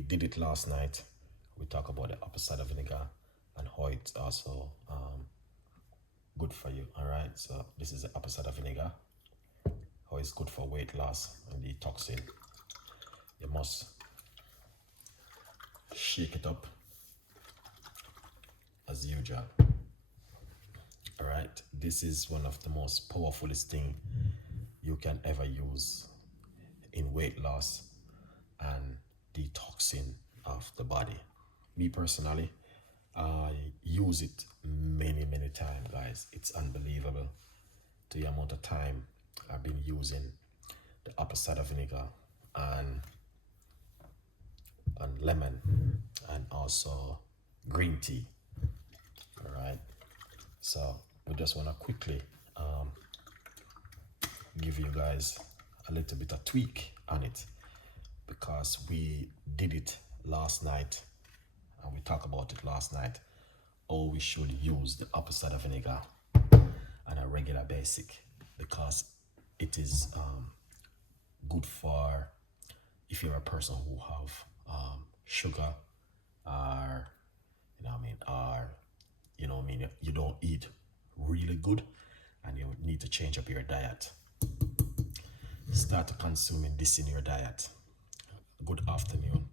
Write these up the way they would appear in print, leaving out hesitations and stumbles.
we did it last night. We talked about the apple cider vinegar and how it's also good for you. All right, so this is the apple cider vinegar, how it's good for weight loss and detoxing. You must shake it up as usual. All right, this is one of the most powerfulest thing you can ever use in weight loss and detoxing of the body. Me personally, I use it many times, guys. It's unbelievable the amount of time I've been using the apple cider vinegar and lemon and also green tea. All right, so we just want to quickly give you guys a little bit of tweak on it, because we did it last night and we talked about it last night, how we should use the apple cider vinegar on a regular basic, because it is good for if you're a person who have sugar, or you don't eat really good and you need to change up your diet. Start consuming this in your diet. Good afternoon.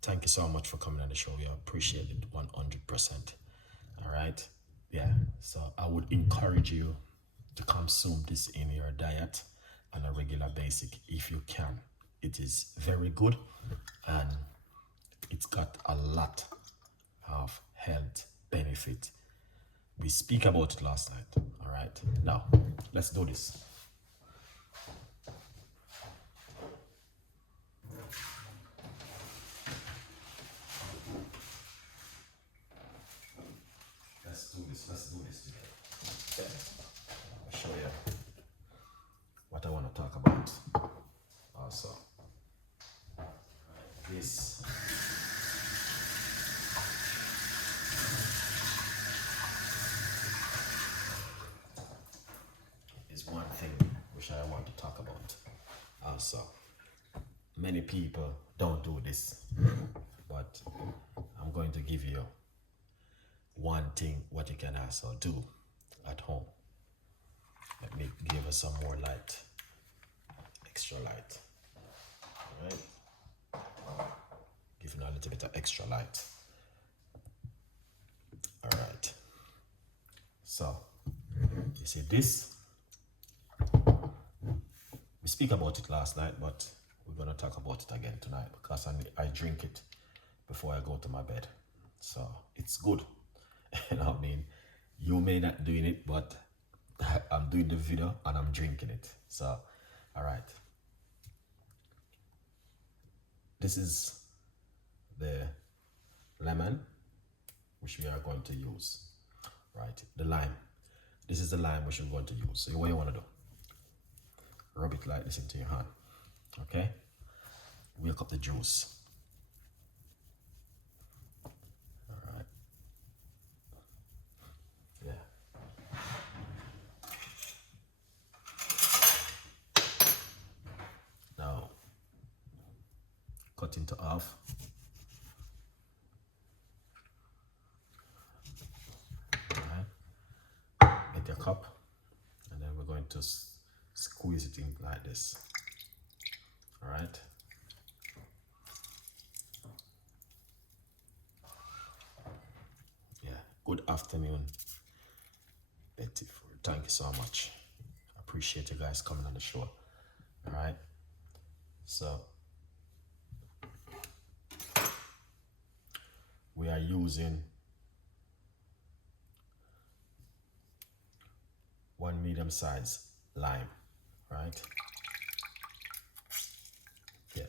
Thank you so much for coming on the show. We appreciate it 100%. All right. Yeah. So I would encourage you to consume this in your diet on a regular basis if you can. It is very good and it's got a lot of health benefit. We speak about it last night. All right. Now let's do this. Let's do this together. I'll show you what I want to talk about also. This is one thing which I want to talk about also. Many people don't do this, but I'm going to give you one thing what you can also do at home. Let me give us some more light, extra light. All right, giving a little bit of extra light. All right, so you see this, we speak about it last night, but we're gonna talk about it again tonight, because I drink it before I go to my bed, so it's good. You know what I mean? You may not doing it, but I'm doing the video and I'm drinking it. So, all right. This is the lemon, which we are going to use, right? The lime. This is the lime which we're going to use. So what you want to do? Rub it like this into your hand, okay? Wake up the juice. Cut into half. Right. Get your cup, and then we're going to squeeze it in like this. All right. Yeah. Good afternoon, Betty. Thank you so much. I appreciate you guys coming on the show. All right. So we are using 1 medium size lime, right? Yeah.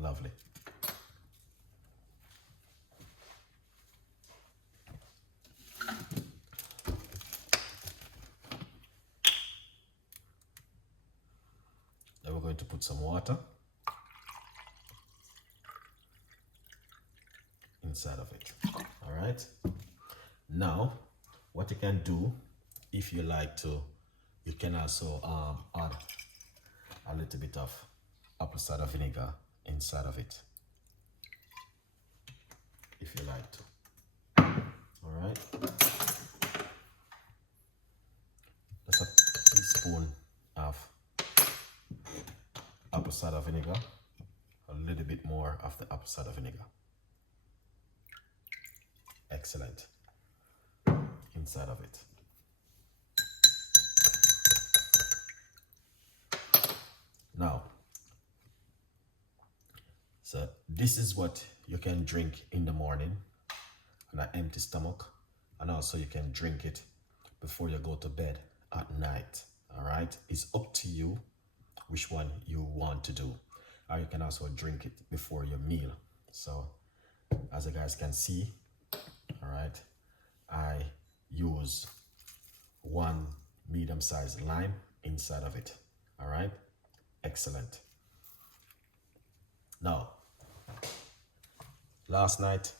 Lovely. Then we're going to put some water inside of it. All right. Now, what you can do if you like to You can also add a little bit of apple cider vinegar inside of it if you like to. All right. That's a teaspoon of apple cider vinegar, a little bit more of the apple cider vinegar. Excellent. Inside of it. Now, so this is what you can drink in the morning on an empty stomach, and also you can drink it before you go to bed at night. All right, it's up to you which one you want to do, or you can also drink it before your meal. So as you guys can see, all right, I use one medium-sized lime inside of it. All right, excellent. Now, last night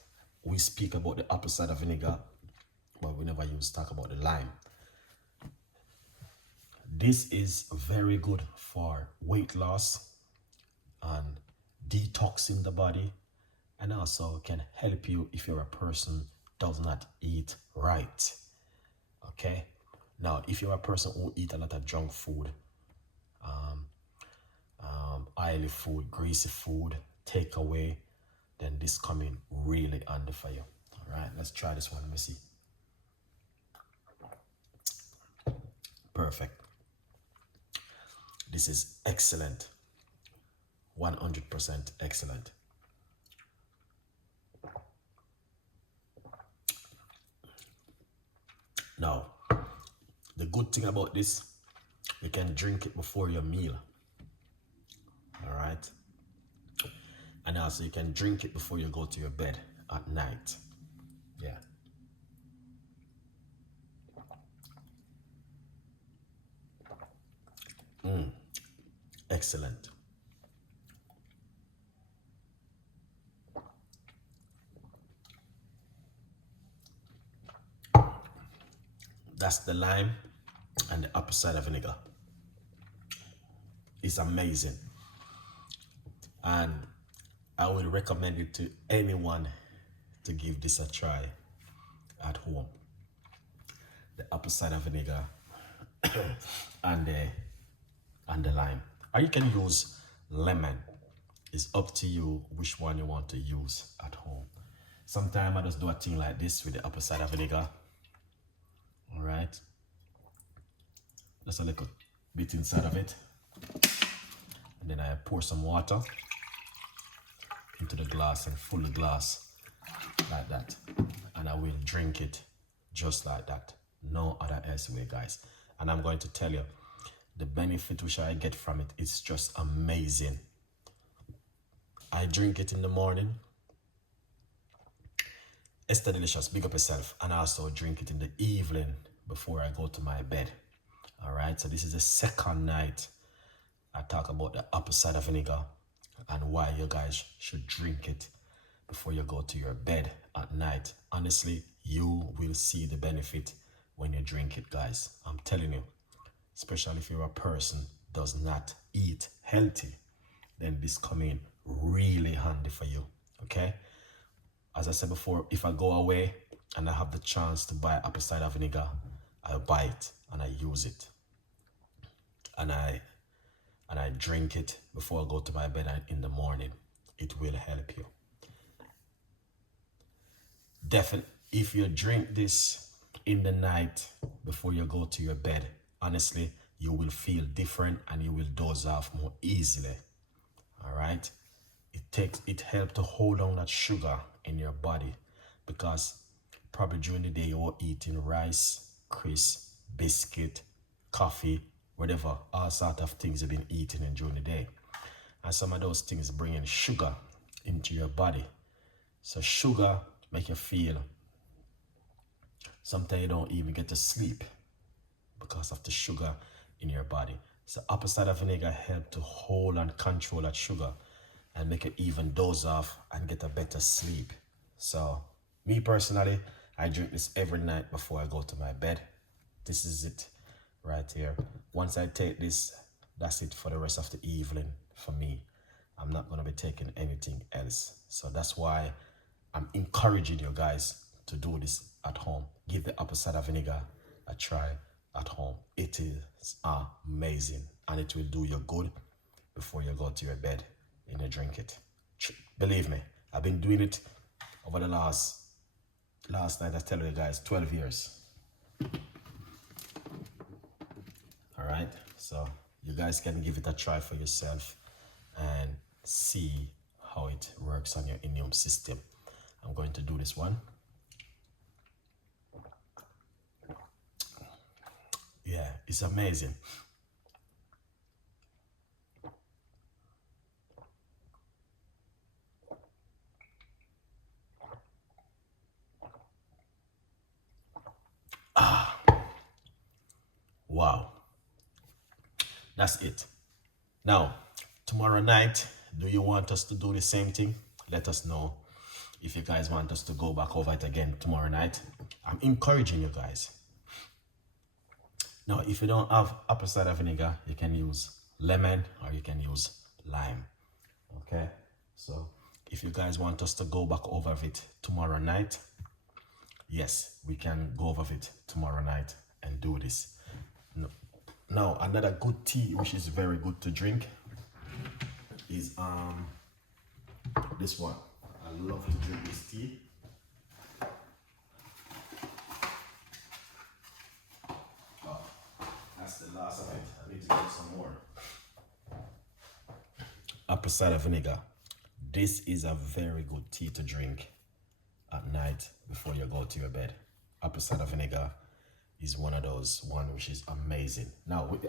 we speak about the apple cider vinegar, but we never talk about the lime. This is very good for weight loss and detoxing the body, and also can help you if you're a person does not eat right. Okay, now if you're a person who eat a lot of junk food, oily food, greasy food, takeaway, then this coming really handy for you. All right, let's try this one. Let me see. Perfect. This is excellent. 100% excellent. Now, the good thing about this, you can drink it before your meal. All right. And also you can drink it before you go to your bed at night. Yeah. Excellent. That's the lime and the apple cider vinegar. It's amazing. And I would recommend it to anyone to give this a try at home. The apple cider vinegar and the lime. Or you can use lemon. It's up to you which one you want to use at home. Sometimes I just do a thing like this with the apple cider vinegar. All right. Just a little bit inside of it. And then I pour some water into the glass and fill the glass like that. And I will drink it just like that. No other else way, guys. And I'm going to tell you, the benefit which I get from it is just amazing. I drink it in the morning. It's delicious. Big up yourself. And I also drink it in the evening before I go to my bed. All right. So this is the second night I talk about the apple cider vinegar and why you guys should drink it before you go to your bed at night. Honestly, you will see the benefit when you drink it, guys. I'm telling you, especially if you're a person does not eat healthy, then this come in really handy for you. Okay. As I said before, if I go away and I have the chance to buy apple cider vinegar, I buy it and I use it. And I drink it before I go to my bed in the morning. It will help you. Definitely, if you drink this in the night before you go to your bed, honestly, you will feel different and you will doze off more easily. All right. It helps to hold on that sugar in your body, because probably during the day you were eating rice, crisp, biscuit, coffee, whatever, all sort of things you've been eating during the day. And some of those things bring in sugar into your body. So sugar make you feel, sometimes you don't even get to sleep because of the sugar in your body. So apple cider vinegar help to hold and control that sugar and make it even doze off and get a better sleep. So me personally, I drink this every night before I go to my bed. This is it. right here. Once I take this, that's it for the rest of the evening for me. I'm not going to be taking anything else. So that's why I'm encouraging you guys to do this at home. Give the apple cider vinegar a try at home. It is amazing, and it will do you good before you go to your bed and you drink it. Believe me, I've been doing it over the last night, I tell you guys, 12 years. All right, so you guys can give it a try for yourself and see how it works on your immune system. I'm going to do this one. Yeah, it's amazing. Wow, that's it. Now, tomorrow night, do you want us to do the same thing? Let us know if you guys want us to go back over it again tomorrow night. I'm encouraging you guys. Now, if you don't have apple cider vinegar, you can use lemon or you can use lime. Okay, so if you guys want us to go back over it tomorrow night, yes, we can go over it tomorrow night and do this. Now, another good tea which is very good to drink is this one. I love to drink this tea. Oh, that's the last of it. I need to get some more. Apple cider vinegar. This is a very good tea to drink at night before you go to your bed. Apple cider vinegar is one of those which is amazing. Now with the